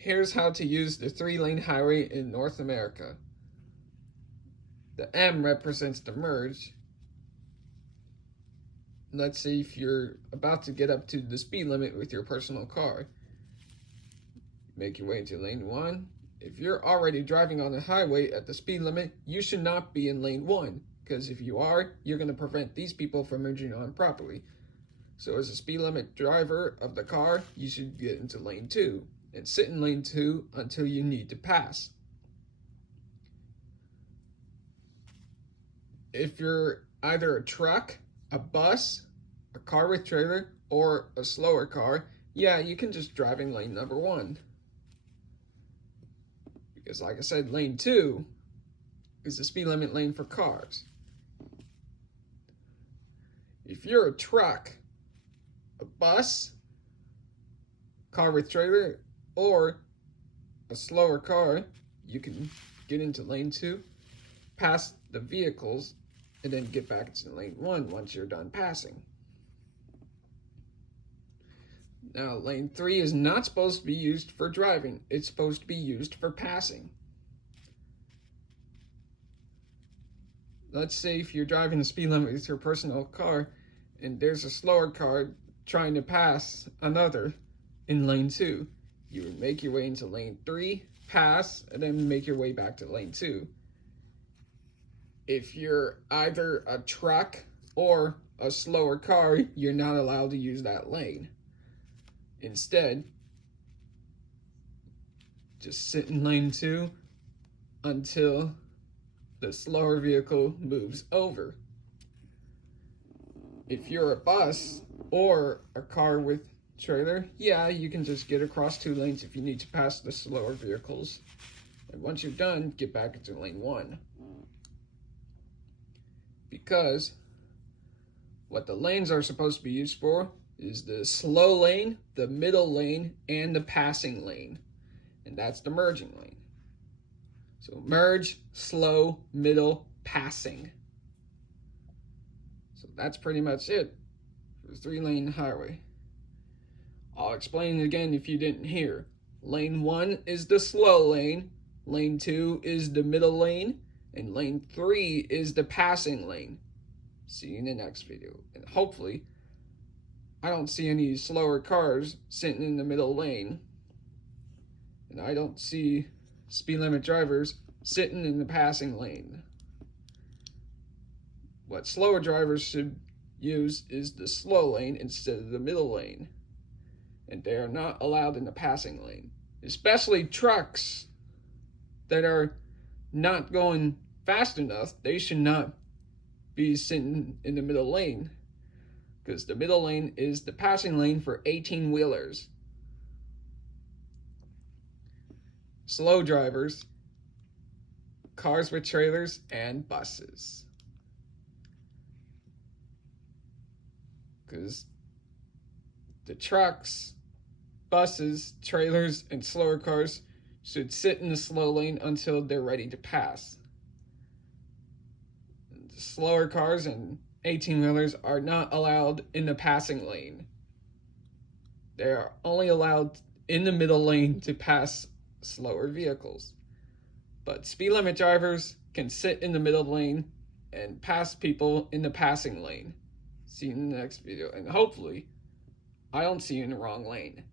Here's how to use the 3-lane highway in North America. The M represents the merge. Let's say if you're about to get up to the speed limit with your personal car. Make your way into lane 1. If you're already driving on the highway at the speed limit, you should not be in lane 1, because if you are, you're going to prevent these people from merging on properly. So as a speed limit driver of the car, you should get into lane 2 and sit in lane 2 until you need to pass. If you're either a truck, a bus, a car with trailer, or a slower car, yeah, you can just drive in lane number 1. Because like I said, lane 2 is the speed limit lane for cars. If you're a truck, a bus, car with trailer, or a slower car, you can get into lane 2, pass the vehicles, and then get back into lane 1 once you're done passing. Now, lane 3 is not supposed to be used for driving. It's supposed to be used for passing. Let's say if you're driving the speed limit with your personal car, and there's a slower car trying to pass another in lane 2. You would make your way into lane 3, pass, and then make your way back to lane 2. If you're either a truck or a slower car, you're not allowed to use that lane. Instead, just sit in lane 2 until the slower vehicle moves over. If you're a bus or a car with trailer, yeah, you can just get across 2 lanes if you need to pass the slower vehicles. And once you're done, get back into lane 1. Because what the lanes are supposed to be used for is the slow lane, the middle lane, and the passing lane. And that's the merging lane. So merge, slow, middle, passing. So that's pretty much it for the 3-lane highway. I'll explain it again if you didn't hear. Lane 1 is the slow lane, lane 2 is the middle lane, and lane 3 is the passing lane. See you in the next video. And hopefully, I don't see any slower cars sitting in the middle lane. And I don't see speed limit drivers sitting in the passing lane. What slower drivers should use is the slow lane instead of the middle lane. And they are not allowed in the passing lane. Especially trucks that are not going fast enough, they should not be sitting in the middle lane. Because the middle lane is the passing lane for 18-wheelers. Slow drivers, cars with trailers, and buses. Because the trucks, buses, trailers, and slower cars should sit in the slow lane until they're ready to pass. The slower cars and 18-wheelers are not allowed in the passing lane. They are only allowed in the middle lane to pass slower vehicles. But speed limit drivers can sit in the middle lane and pass people in the passing lane. See you in the next video, and hopefully I don't see you in the wrong lane.